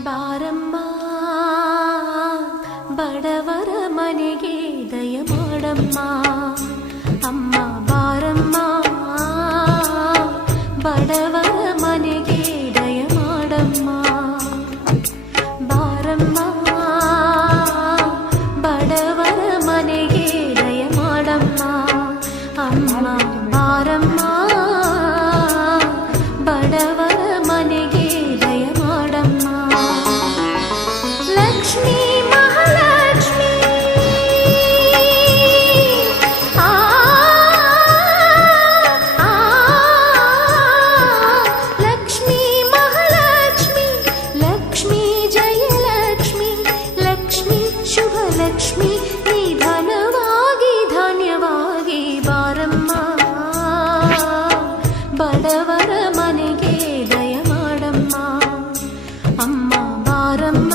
ಬಾರಮ್ಮ ಬಡವರ ಮನೆಗೆ ದಯ ಮಾಡಮ್ಮ ಅಮ್ಮ ಬಾರಮ್ಮ ಬಡವರ ಮನೆಗೆ ದಯ ಮಾಡಮ್ಮ ಬಾರಮ್ಮ ಬಡವರ ಮನೆಗೆ ದಯ ಮಾಡಮ್ಮ ಅಮ್ಮ ಬಾರಮ್ಮ ಬಡವರ ಮನೆಗೆ ದಯ ಮಾಡಮ್ಮ ಲಕ್ಷ್ಮೀ ಮಹಾಲಕ್ಷ್ಮಿ ಲಕ್ಷ್ಮೀ ಮಹಾಲಕ್ಷ್ಮಿ ಲಕ್ಷ್ಮೀ ಜಯಲಕ್ಷ್ಮಿ ಲಕ್ಷ್ಮೀ ಶುಭ ಲಕ್ಷ್ಮಿ ನಿಧನವಾಗಿ ಧಾನ್ಯವಾಗಿ ಬಾರಮ್ಮ ಬಡವರ ಮನೆಗೆ ದಯ ಮಾಡಮ್ಮ ಅಮ್ಮ ಬಾರಮ್ಮ